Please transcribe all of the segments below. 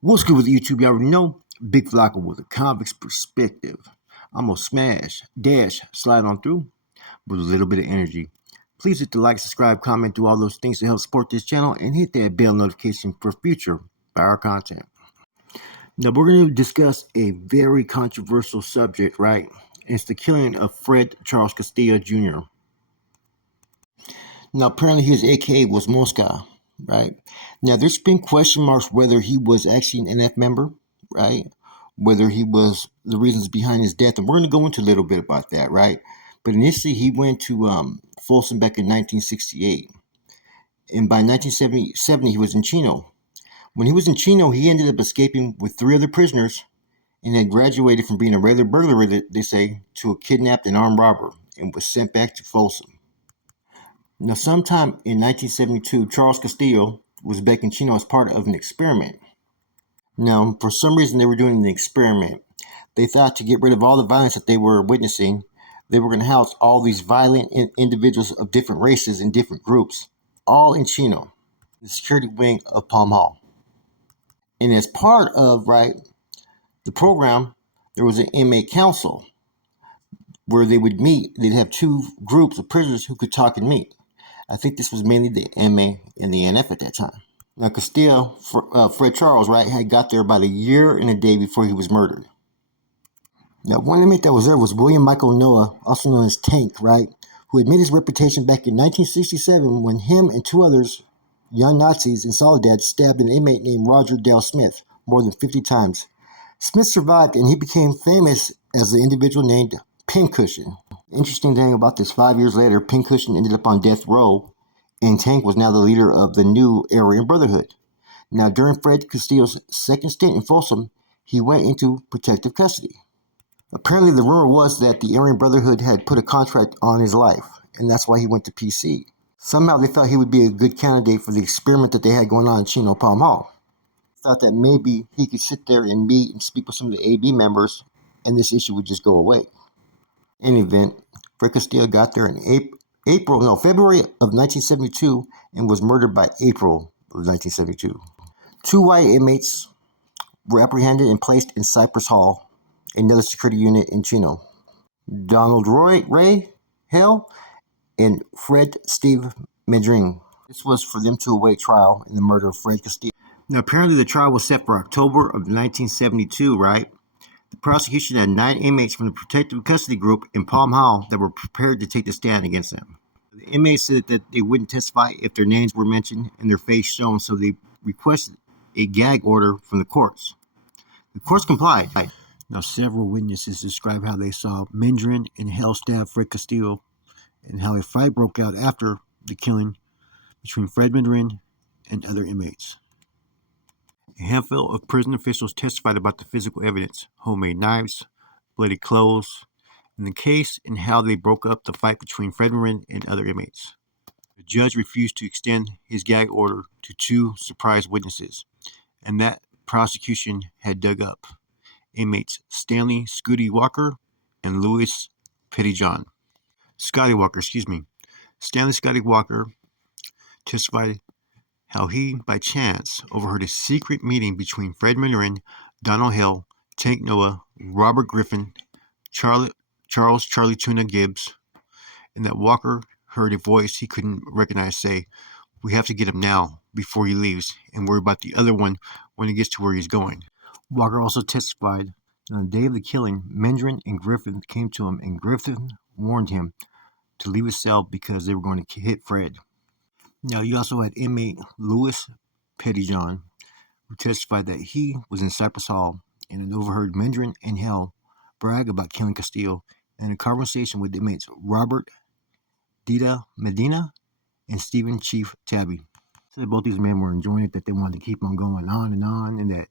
What's good with YouTube? You already know. Big Flocka with a convict's perspective. I'm gonna smash, dash, slide on through with a little bit of energy. Please hit the like, subscribe, comment, do all those things to help support this channel, and hit that bell notification for future our content. Now we're going to discuss a very controversial subject, right? It's the killing of Fred Charles Castillo Jr. Now apparently his AKA was Mosca, right? Now there's been question marks whether he was actually an NF member, right? Whether he was the reasons behind his death, and we're going to go into a little bit about that, right? But initially he went to Folsom back in 1968, and by 1970 he was in Chino. When he was in Chino, he ended up escaping with 3 other prisoners and had graduated from being a regular burglar, they say, to a kidnapped and armed robber, and was sent back to Folsom. Now, sometime in 1972, Charles Castillo was back in Chino as part of an experiment. Now, for some reason, they were doing an experiment. They thought to get rid of all the violence that they were witnessing, they were going to house all these violent individuals of different races and different groups, all in Chino, the security wing of Palm Hall. And as part of, the program, there was an inmate council where they would meet. They'd have 2 groups of prisoners who could talk and meet. I think this was mainly the MA and the NF at that time. Now, Castillo, Fred Charles, had got there about a year and a day before he was murdered. Now, one inmate that was there was William Michael Noah, also known as Tank, who had made his reputation back in 1967 when him and 2 others, young Nazis in Soledad, stabbed an inmate named Roger Dale Smith more than 50 times. Smith survived, and he became famous as the individual named Pincushion. Interesting thing about this, 5 years later, Pincushion ended up on death row, and Tank was now the leader of the new Aryan Brotherhood. Now, during Fred Castillo's second stint in Folsom, he went into protective custody. Apparently, the rumor was that the Aryan Brotherhood had put a contract on his life, and that's why he went to PC. Somehow, they thought he would be a good candidate for the experiment that they had going on in Chino Palm Hall. Thought that maybe he could sit there and meet and speak with some of the AB members, and this issue would just go away. In any event, Fred Castillo got there in February of 1972 and was murdered by April of 1972. 2 white inmates were apprehended and placed in Cypress Hall, another security unit in Chino. Donald Ray Hale and Fred Steve Medring. This was for them to await trial in the murder of Fred Castillo. Now, apparently the trial was set for October of 1972, The prosecution had 9 inmates from the protective custody group in Palm Hall that were prepared to take the stand against them. The inmates said that they wouldn't testify if their names were mentioned and their face shown, so they requested a gag order from the courts. The courts complied. Now, several witnesses describe how they saw Medring and Hale stab Fred Castillo, and how a fight broke out after the killing between Fred Medring and other inmates. A handful of prison officials testified about the physical evidence, homemade knives, bloody clothes, in the case and how they broke up the fight between Fred Medring and other inmates. The judge refused to extend his gag order to 2 surprise witnesses, and that prosecution had dug up inmates Stanley Scotty Walker and Louis Pettyjohn. Stanley Scotty Walker testified how he, by chance, overheard a secret meeting between Fred Medring, Donald Hale, Tank Noah, Robert Griffin, Charles Charlie Tuna Gibbs, and that Walker heard a voice he couldn't recognize say, "We have to get him now, before he leaves, and worry about the other one when he gets to where he's going." Walker also testified that on the day of the killing, Medring and Griffin came to him, and Griffin warned him to leave his cell because they were going to hit Fred. Now, you also had inmate Louis Pettyjohn, who testified that he was in Cypress Hall and had overheard Medring and Hale brag about killing Castillo in a conversation with inmates Robert Dita Medina and Stephen Chief Tabby. Said both these men were enjoying it, that they wanted to keep on going on, and that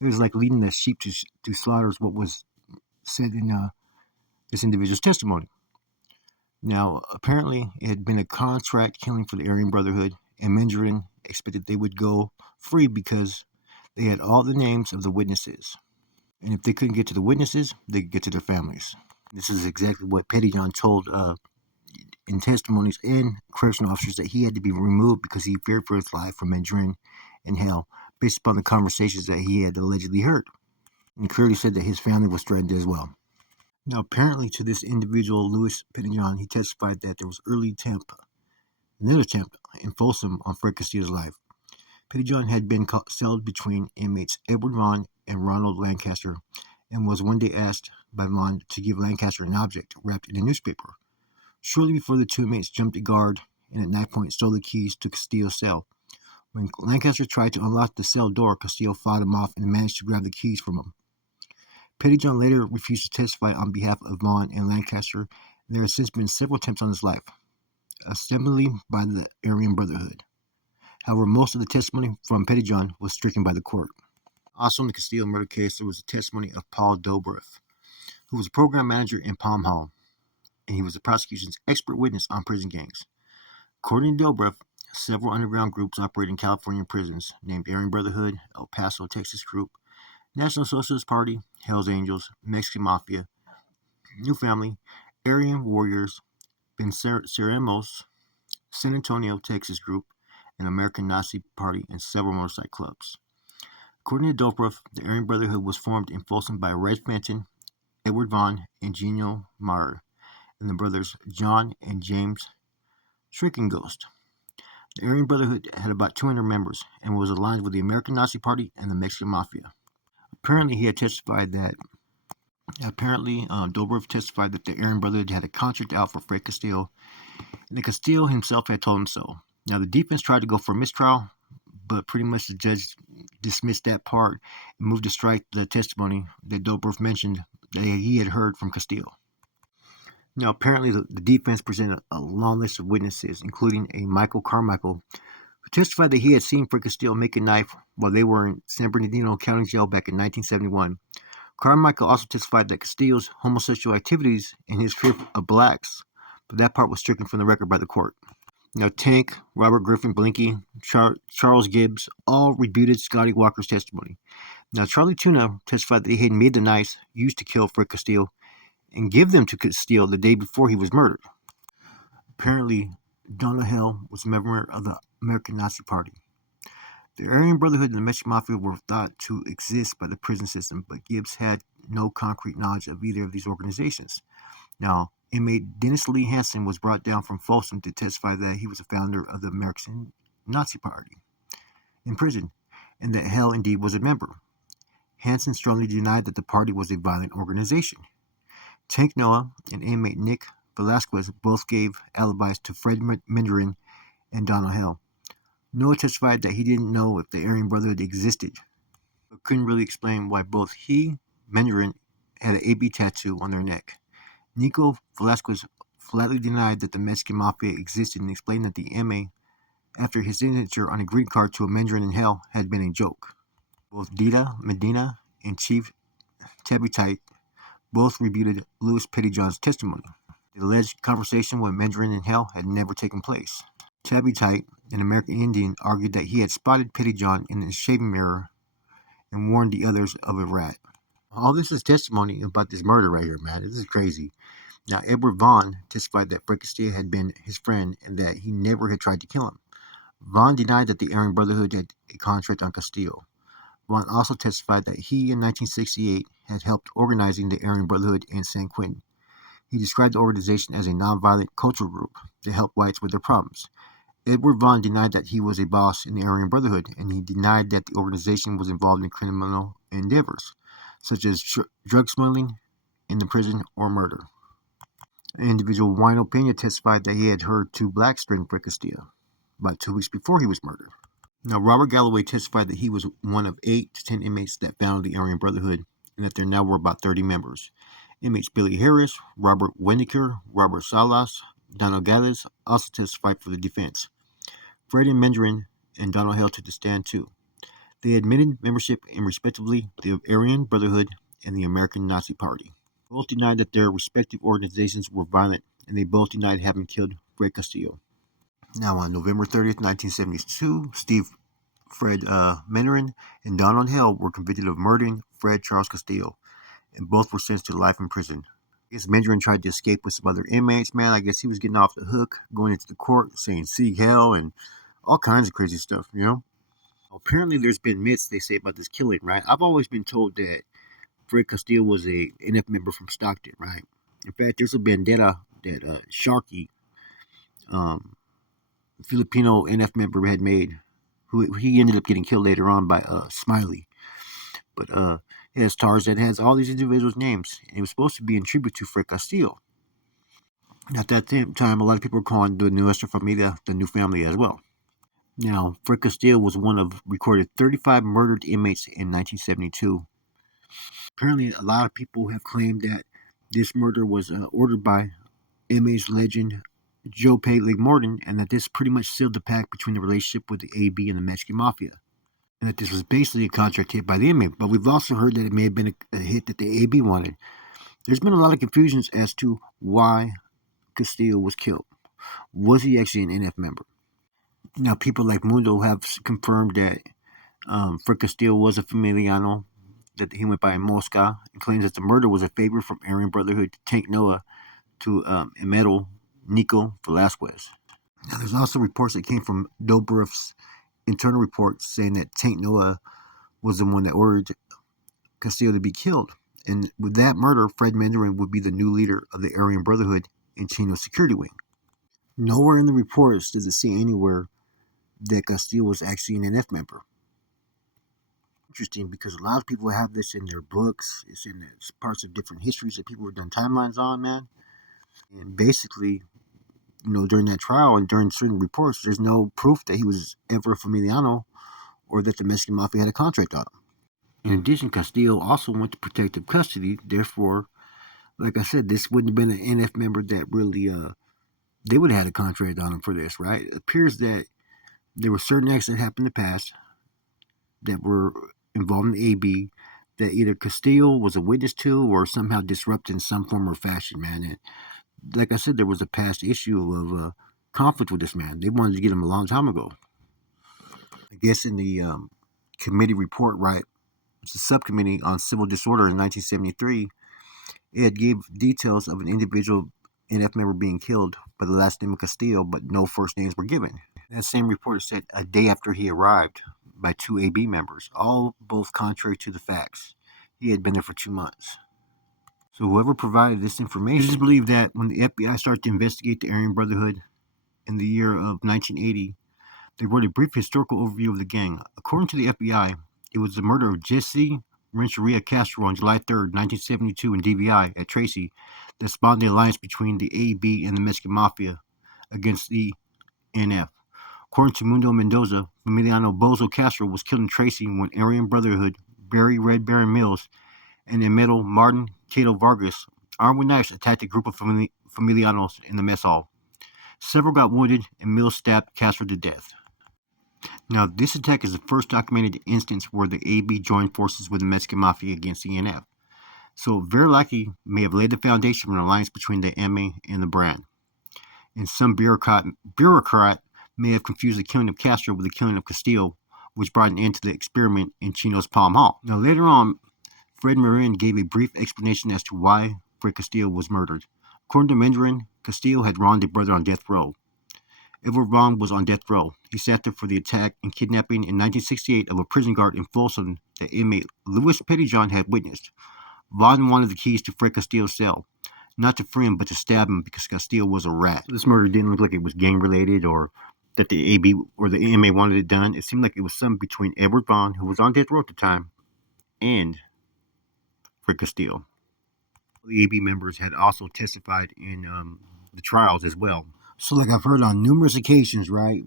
it was like leading the sheep to slaughter, is what was said in this individual's testimony. Now, apparently, it had been a contract killing for the Aryan Brotherhood, and Medring expected they would go free because they had all the names of the witnesses. And if they couldn't get to the witnesses, they could get to their families. This is exactly what Pettyjohn told in testimonies and correctional officers, that he had to be removed because he feared for his life from Medring and Hale, based upon the conversations that he had allegedly heard. And he clearly said that his family was threatened as well. Now, apparently, to this individual, Louis Petitjean, he testified that there was another attempt in Folsom on Fred Castillo's life. Petitjean had been celled between inmates Edward Vaughn and Ronald Lancaster, and was one day asked by Vaughn to give Lancaster an object wrapped in a newspaper. Shortly before, the two inmates jumped a guard and at knife point stole the keys to Castillo's cell. When Lancaster tried to unlock the cell door, Castillo fought him off and managed to grab the keys from him. Petitjean later refused to testify on behalf of Vaughn and Lancaster, and there have since been several attempts on his life, ostensibly by the Aryan Brotherhood. However, most of the testimony from Petitjean was stricken by the court. Also in the Castillo murder case, there was a testimony of Paul Dobrev, who was a program manager in Palm Hall, and he was the prosecution's expert witness on prison gangs. According to Dobrev, several underground groups operate in California prisons, named Aryan Brotherhood, El Paso, Texas Group, National Socialist Party, Hells Angels, Mexican Mafia, New Family, Aryan Warriors, Venceremos, San Antonio, Texas Group, and American Nazi Party, and several motorcycle clubs. According to Dobrev, the Aryan Brotherhood was formed in Folsom by Red Fenton, Edward Vaughn, and Gino Maurer, and the brothers John and James Schreckengost. The Aryan Brotherhood had about 200 members and was aligned with the American Nazi Party and the Mexican Mafia. Apparently, Dobrev testified that the Aryan Brotherhood had a contract out for Fred Castillo, and that Castillo himself had told him so. Now, the defense tried to go for a mistrial, but pretty much the judge dismissed that part and moved to strike the testimony that Dobrev mentioned that he had heard from Castillo. Now, apparently, the defense presented a long list of witnesses, including a Michael Carmichael, who testified that he had seen Fred Castillo make a knife while they were in San Bernardino County Jail back in 1971. Carmichael also testified that Castillo's homosexual activities and his fear of blacks, but that part was stricken from the record by the court. Now, Tank, Robert Griffin Blinky, Charles Gibbs all rebuted Scotty Walker's testimony. Now, Charlie Tuna testified that he had made the knives used to kill Fred Castillo and give them to Castillo the day before he was murdered. Apparently, Donald Hale was a member of the American Nazi Party. The Aryan Brotherhood and the Mexican Mafia were thought to exist by the prison system, but Gibbs had no concrete knowledge of either of these organizations. Now, inmate Dennis Lee Hansen was brought down from Folsom to testify that he was a founder of the American Nazi Party in prison, and that Hale indeed was a member. Hansen strongly denied that the party was a violent organization. Tank Noah and inmate Nick Velasquez both gave alibis to Fred Menderin and Donald Hale. Noah testified that he didn't know if the Aryan Brotherhood existed, but couldn't really explain why both he and Menderin had an AB tattoo on their neck. Nico Velasquez flatly denied that the Mexican Mafia existed and explained that the MA, after his signature on a green card to a Menderin in Hell, had been a joke. Both Dita Medina and Chief Tabitite both rebuted Louis Petitjean's testimony. The alleged conversation with Menderin in Hell had never taken place. Tabitite, an American Indian, argued that he had spotted Petitjean in a shaving mirror and warned the others of a rat. All this is testimony about this murder right here, man. This is crazy. Now, Edward Vaughn testified that Fred Castillo had been his friend and that he never had tried to kill him. Vaughn denied that the Aryan Brotherhood had a contract on Castillo. Vaughn also testified that he, in 1968, had helped organizing the Aryan Brotherhood in San Quentin. He described the organization as a nonviolent cultural group to help whites with their problems. Edward Vaughn denied that he was a boss in the Aryan Brotherhood, and he denied that the organization was involved in criminal endeavors, such as drug smuggling in the prison or murder. Individual Wino Pena testified that he had heard two blacks threaten Fred Castillo about 2 weeks before he was murdered. Now, Robert Galloway testified that he was one of 8 to 10 inmates that founded the Aryan Brotherhood, and that there now were about 30 members. Inmates Billy Harris, Robert Wendiker, Robert Salas, Donald Gallus also testified for the defense. Freddy Menderin and Donald Hale took the stand too. They admitted membership in, respectively, the Aryan Brotherhood and the American Nazi Party. Both denied that their respective organizations were violent, and they both denied having killed Fred Castillo. Now, on November 30th, 1972, Fred Menderin and Donald Hale were convicted of murdering Fred Charles Castillo, and both were sentenced to life in prison. I guess Menderin tried to escape with some other inmates, man. I guess he was getting off the hook, going into the court, saying "Sieg Heil" and all kinds of crazy stuff, you know? Apparently, there's been myths they say about this killing, right? I've always been told that Fred Castillo was a NF member from Stockton, right? In fact, there's a vendetta that Sharky, um, Filipino NF member, had made, who he ended up getting killed later on by Smiley. But it has stars that has all these individuals' names. And it was supposed to be in tribute to Fred Castillo. And at that time, a lot of people were calling the Nuestra Familia the new family as well. Now, Fred Castillo was one of recorded 35 murdered inmates in 1972. Apparently, a lot of people have claimed that this murder was ordered by MA's legend Joe Paley Morton, and that this pretty much sealed the pact between the relationship with the AB and the Mexican Mafia. And that this was basically a contract hit by the inmate. But we've also heard that it may have been a hit that the AB wanted. There's been a lot of confusions as to why Castillo was killed. Was he actually an NF member? Now, people like Mundo have confirmed that Fred Castillo was a Familiano, that he went by Mosca, and claims that the murder was a favor from Aryan Brotherhood to Tank Noah to Emero Nico Velasquez. Now, there's also reports that came from Dobrev's internal report saying that Tank Noah was the one that ordered Castillo to be killed. And with that murder, Fred Mandarin would be the new leader of the Aryan Brotherhood and Chino's security wing. Nowhere in the reports does it say anywhere that Castillo was actually an NF member. Interesting, because a lot of people have this in their books. It's in parts of different histories that people have done timelines on, man. And basically, during that trial and during certain reports, there's no proof that he was ever a Familiano or that the Mexican Mafia had a contract on him. In addition, Castillo also went to protective custody. Therefore, like I said, this wouldn't have been an NF member that really, they would have had a contract on him for this, right? It appears that there were certain acts that happened in the past that were involved in the AB that either Castillo was a witness to or somehow disrupted in some form or fashion, man. And like I said, there was a past issue of conflict with this man. They wanted to get him a long time ago. I guess in the committee report, right, it's a subcommittee on civil disorder in 1973. It gave details of an individual NF member being killed by the last name of Castillo, but no first names were given. That same report said a day after he arrived by two AB members, all both contrary to the facts. He had been there for 2 months. So whoever provided this information, just believe that when the FBI started to investigate the Aryan Brotherhood in the year of 1980, they wrote a brief historical overview of the gang. According to the FBI, it was the murder of Jesse Renteria Castro on July 3rd, 1972 in DVI at Tracy that spawned the alliance between the AB and the Mexican Mafia against the NF. According to Mundo Mendoza, Emiliano Bozo Castro was killed in Tracy when Aryan Brotherhood, Barry Red Baron Mills, and Emero Martin Cato Vargas, armed with knives, attacked a group of Familianos in the mess hall. Several got wounded, and Mills stabbed Castro to death. Now, this attack is the first documented instance where the AB joined forces with the Mexican Mafia against the NF. So, very likely may have laid the foundation for an alliance between the MA and the brand. And some bureaucrat may have confused the killing of Castro with the killing of Castillo, which brought an end to the experiment in Chino's Palm Hall. Now, later on, Fred Marin gave a brief explanation as to why Fred Castillo was murdered. According to Mandarin, Castillo had wronged a brother on death row. Edward Vaughn was on death row. He sat there for the attack and kidnapping in 1968 of a prison guard in Folsom that inmate Louis Pettyjohn had witnessed. Vaughn wanted the keys to Fred Castillo's cell, not to free him, but to stab him because Castillo was a rat. This murder didn't look like it was gang-related or that the AB or the MA wanted it done. It seemed like it was something between Edward Vaughn, who was on death row at the time, and Fred Castillo. The AB members had also testified in the trials as well. So, like I've heard on numerous occasions, right?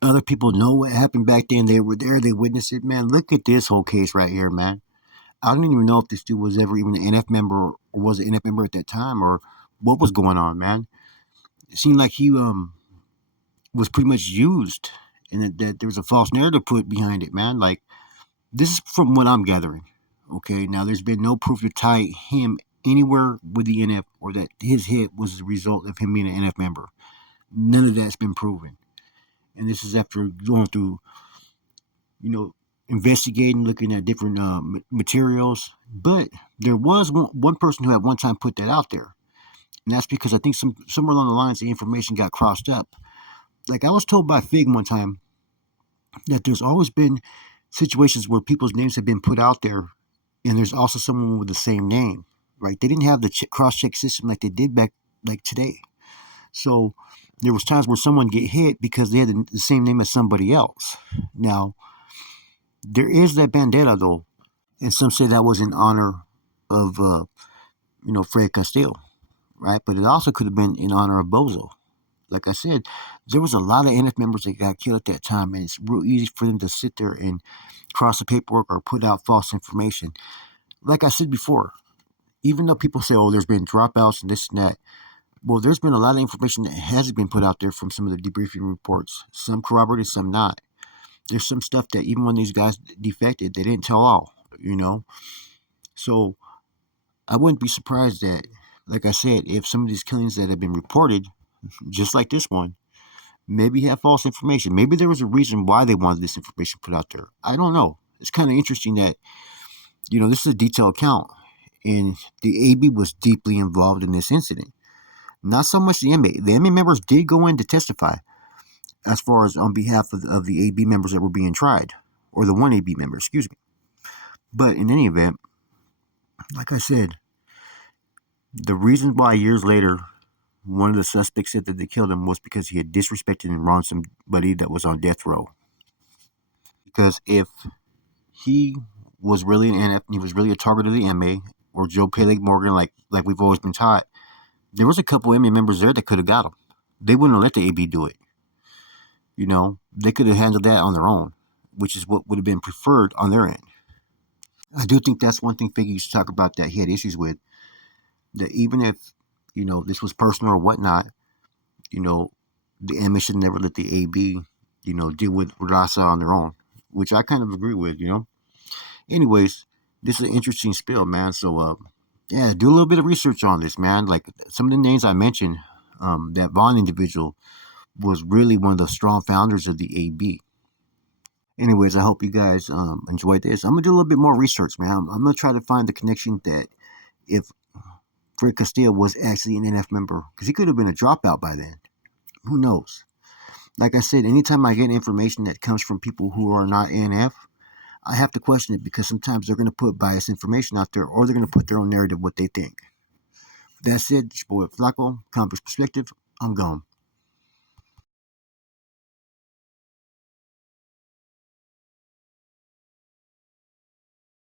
Other people know what happened back then. They were there. They witnessed it. Man, look at this whole case right here, man. I don't even know if this dude was ever even an NF member or was an NF member at that time or what was going on, man. It seemed like he was pretty much used and that there was a false narrative put behind it, man. Like, this is from what I'm gathering. Okay, now there's been no proof to tie him anywhere with the NF or that his hit was the result of him being an NF member. None of that's been proven. And this is after going through, investigating, looking at different materials. But there was one person who at one time put that out there. And that's because I think somewhere along the lines the information got crossed up. Like I was told by Fig one time that there's always been situations where people's names have been put out there, and there's also someone with the same name, right? They didn't have the cross-check system like they did back like today. So there was times where someone get hit because they had the same name as somebody else. Now there is that bandana though, and some say that was in honor of Fred Castillo, right? But it also could have been in honor of Bozo. Like I said, there was a lot of NF members that got killed at that time, and it's real easy for them to sit there and cross the paperwork or put out false information. Like I said before, even though people say, "Oh, there's been dropouts and this and that," well, there's been a lot of information that hasn't been put out there from some of the debriefing reports. Some corroborated, some not. There's some stuff that even when these guys defected, they didn't tell all. You know, so I wouldn't be surprised that, like I said, if some of these killings that have been reported, just like this one, maybe have false information. Maybe there was a reason why they wanted this information put out there. I don't know. It's kind of interesting that, this is a detailed account, and the AB was deeply involved in this incident. Not so much the inmate. The inmate members did go in to testify as far as on behalf of the AB members that were being tried, or the one AB member, excuse me. But in any event, like I said, the reason why years later one of the suspects said that they killed him was because he had disrespected and wronged somebody that was on death row. Because if he was really an NF and he was really a target of the MA or Joe Peleg Morgan, like we've always been taught, there was a couple MA members there that could have got him. They wouldn't have let the AB do it. They could have handled that on their own, which is what would have been preferred on their end. I do think that's one thing Figgy used to talk about that he had issues with. That even if, this was personal or whatnot, you know, the MA should never let the AB, deal with Rasa on their own, which I kind of agree with. Anyways, this is an interesting spill, man. So, yeah, do a little bit of research on this, man. Like some of the names I mentioned, that Vaughn individual was really one of the strong founders of the AB. Anyways, I hope you guys enjoyed this. I'm gonna do a little bit more research, man. I'm gonna try to find the connection that if Fred Castillo was actually an NF member, because he could have been a dropout by then. Who knows? Like I said, anytime I get information that comes from people who are not NF, I have to question it because sometimes they're going to put biased information out there or they're going to put their own narrative, what they think. That's it. Boy Flacco, Compass Perspective. I'm gone.